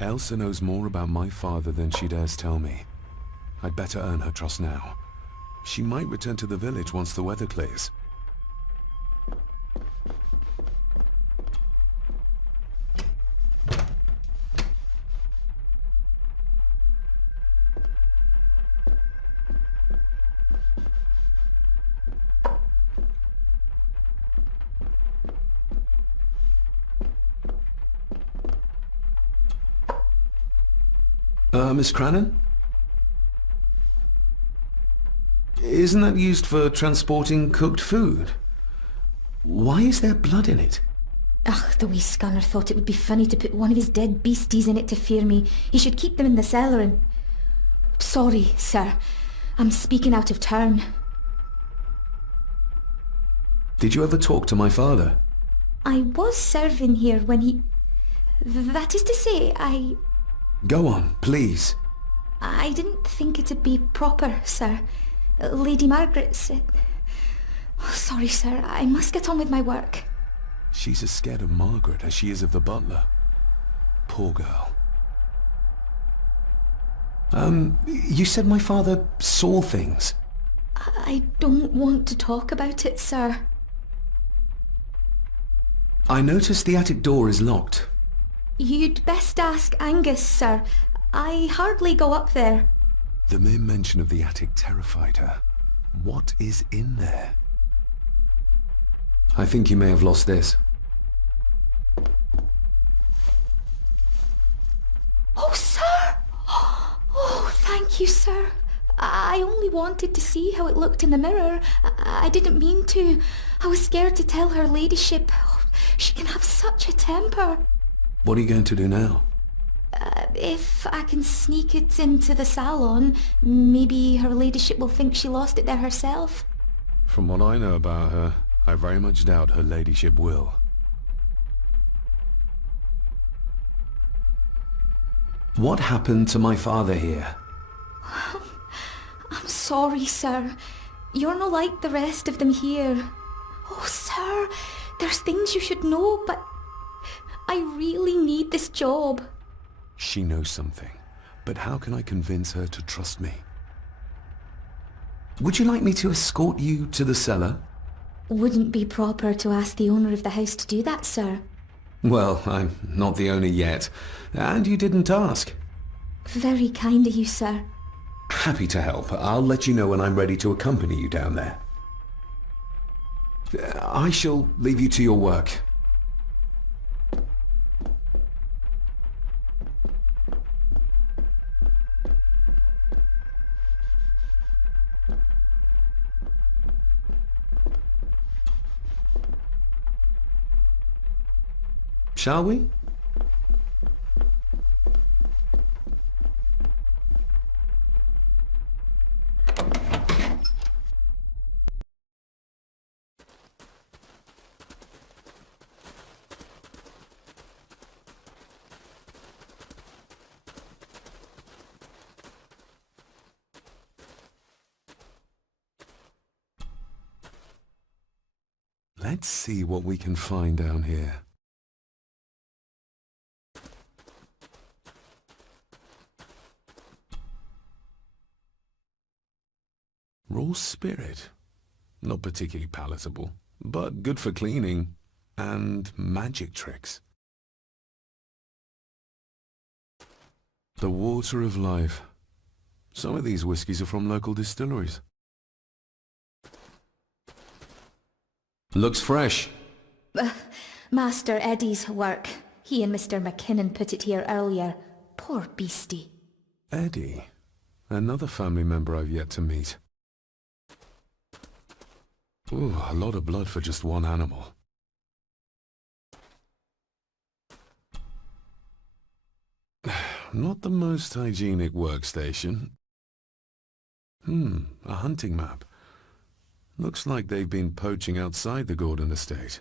Elsa knows more about my father than she dares tell me. I'd better earn her trust now. She might return to the village once the weather clears. Miss Crannan? Isn't that used for transporting cooked food? Why is there blood in it? Ugh, the wee scunner thought it would be funny to put one of his dead beasties in it to fear me. He should keep them in the cellar and... Sorry, sir. I'm speaking out of turn. Did you ever talk to my father? I was serving here when he... That is to say, Go on, please. I didn't think it'd be proper, sir. Lady Margaret said... Oh, sorry, sir. I must get on with my work. She's as scared of Margaret as she is of the butler. Poor girl. You said my father saw things. I don't want to talk about it, sir. I noticed the attic door is locked. You'd best ask Angus, sir. I hardly go up there. The mere mention of the attic terrified her. What is in there? I think you may have lost this. Oh, sir! Oh, thank you, sir. I only wanted to see how it looked in the mirror. I didn't mean to. I was scared to tell her ladyship. Oh, she can have such a temper. What are you going to do now? If I can sneak it into the salon, maybe her ladyship will think she lost it there herself. From what I know about her, I very much doubt her ladyship will. What happened to my father here? I'm sorry, sir. You're not like the rest of them here. Oh, sir, there's things you should know, but I really need this job. She knows something, but how can I convince her to trust me? Would you like me to escort you to the cellar? Wouldn't be proper to ask the owner of the house to do that, sir. Well, I'm not the owner yet, and you didn't ask. Very kind of you, sir. Happy to help. I'll let you know when I'm ready to accompany you down there. I shall leave you to your work. Shall we? Let's see what we can find down here. Raw spirit. Not particularly palatable, but good for cleaning. And magic tricks. The water of life. Some of these whiskies are from local distilleries. Looks fresh. Master Eddie's work. He and Mr. McKinnon put it here earlier. Poor beastie. Eddie. Another family member I've yet to meet. Ooh, a lot of blood for just one animal. Not the most hygienic workstation. A hunting map. Looks like they've been poaching outside the Gordon estate.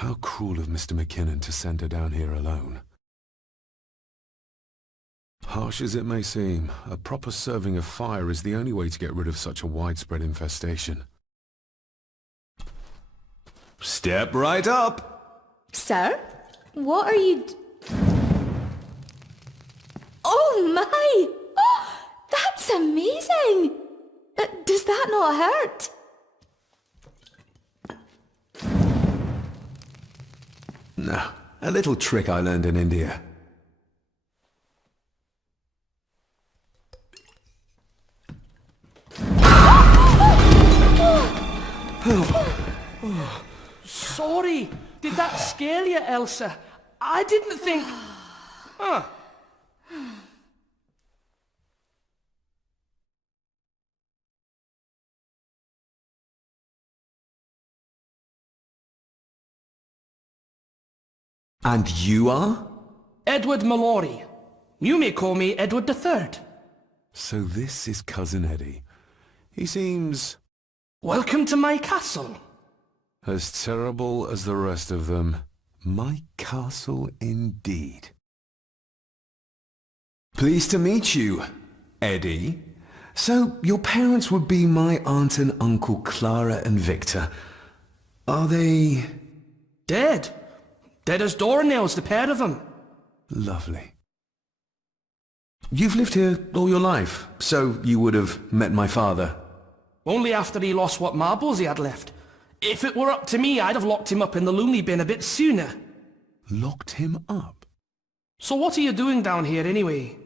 How cruel of Mr. McKinnon to send her down here alone. Harsh as it may seem, a proper serving of fire is the only way to get rid of such a widespread infestation. Step right up! Sir? What are you... Oh my! Oh, that's amazing! Does that not hurt? No, a little trick I learned in India. Sorry, did that scare you, Elsa? I didn't think... Huh. And you are? Edward Mallory. You may call me Edward III. So this is Cousin Eddie. He seems... Welcome to my castle. as terrible as the rest of them. My castle indeed. Pleased to meet you, Eddie. So, your parents would be my aunt and uncle Clara and Victor. Are they... Dead. Dead as doornails, the pair of them. Lovely. You've lived here all your life, so you would have met my father. Only after he lost what marbles he had left. If it were up to me, I'd have locked him up in the loony bin a bit sooner. Locked him up? So what are you doing down here anyway?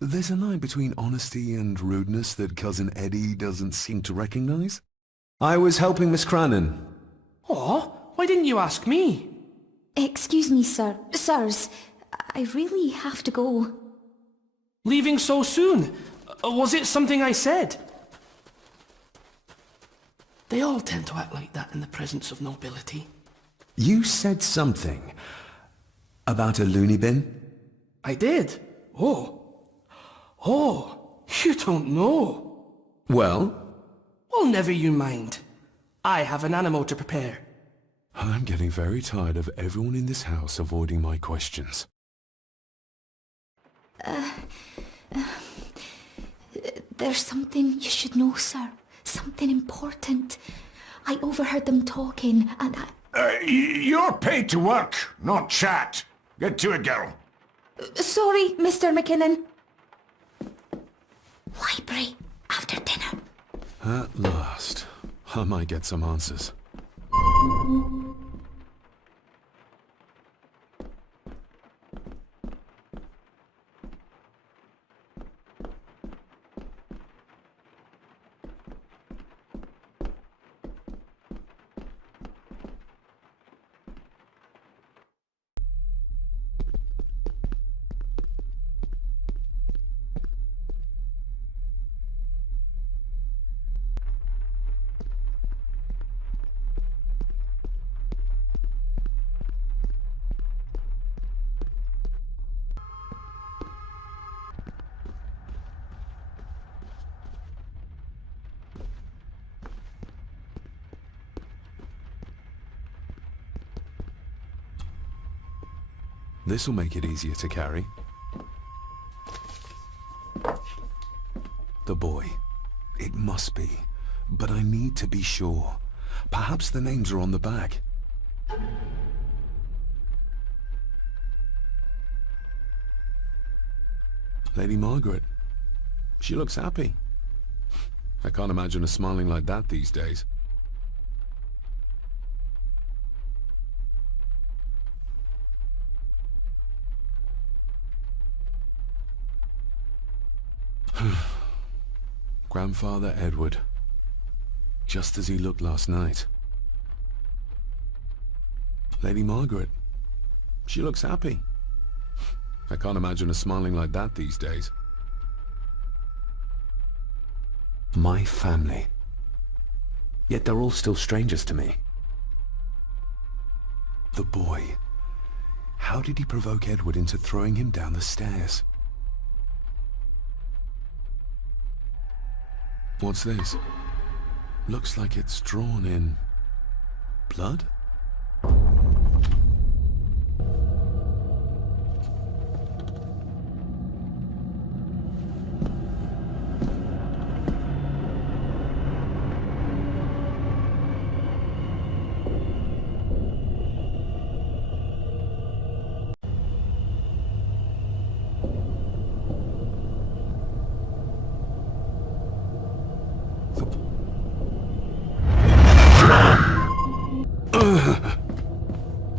There's a line between honesty and rudeness that Cousin Eddie doesn't seem to recognize. I was helping Miss Crannan. Oh, why didn't you ask me? Excuse me, sir. Sirs, I really have to go. Leaving so soon? Was it something I said? They all tend to act like that in the presence of nobility. You said something about a loony bin? I did. Oh, you don't know. Well? Well, never you mind. I have an animal to prepare. I'm getting very tired of everyone in this house avoiding my questions. There's something you should know, sir. Something important. I overheard them talking, and You're paid to work, not chat. Get to it, girl. Sorry, Mr. McKinnon. Library, after dinner. At last. I might get some answers. This'll make it easier to carry. The boy. It must be. But I need to be sure. Perhaps the names are on the back. Lady Margaret. She looks happy. I can't imagine her smiling like that these days. Grandfather Edward. Just as he looked last night. Lady Margaret. She looks happy. I can't imagine her smiling like that these days. My family. Yet they're all still strangers to me. The boy. How did he provoke Edward into throwing him down the stairs? What's this? Looks like it's drawn in blood?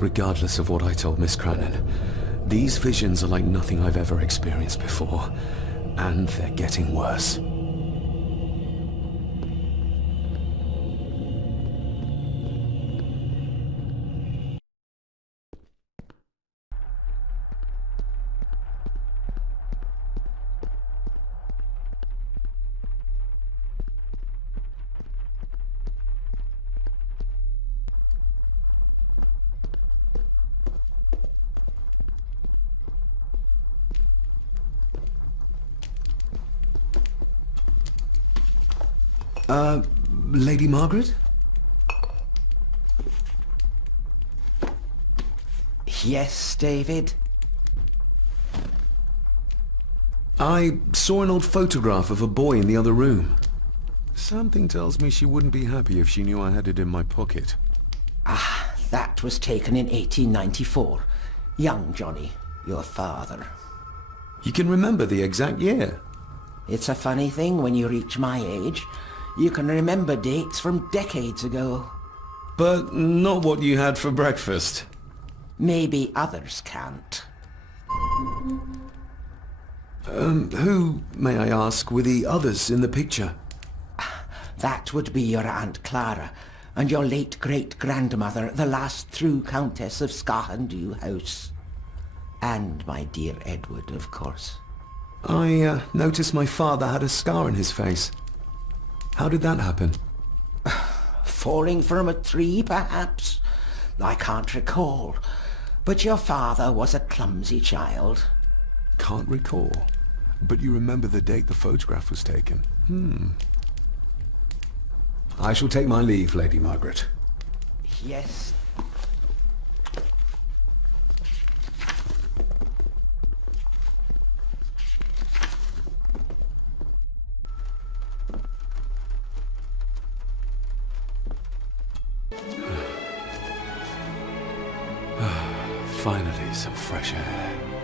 regardless of what I told Miss Cranon. These visions are like nothing I've ever experienced before, and they're getting worse. Lady Margaret? Yes, David? I saw an old photograph of a boy in the other room. Something tells me she wouldn't be happy if she knew I had it in my pocket. Ah, that was taken in 1894. Young Johnny, your father. You can remember the exact year? It's a funny thing when you reach my age. You can remember dates from decades ago. But not what you had for breakfast. Maybe others can't. Who, may I ask, were the others in the picture? That would be your Aunt Clara, and your late great-grandmother, the last true Countess of Scahandew House. And my dear Edward, of course. I noticed my father had a scar on his face. How did that happen? Falling from a tree, perhaps? I can't recall. But your father was a clumsy child. Can't recall. But you remember the date the photograph was taken? I shall take my leave, Lady Margaret. Yes. Finally, some fresh air.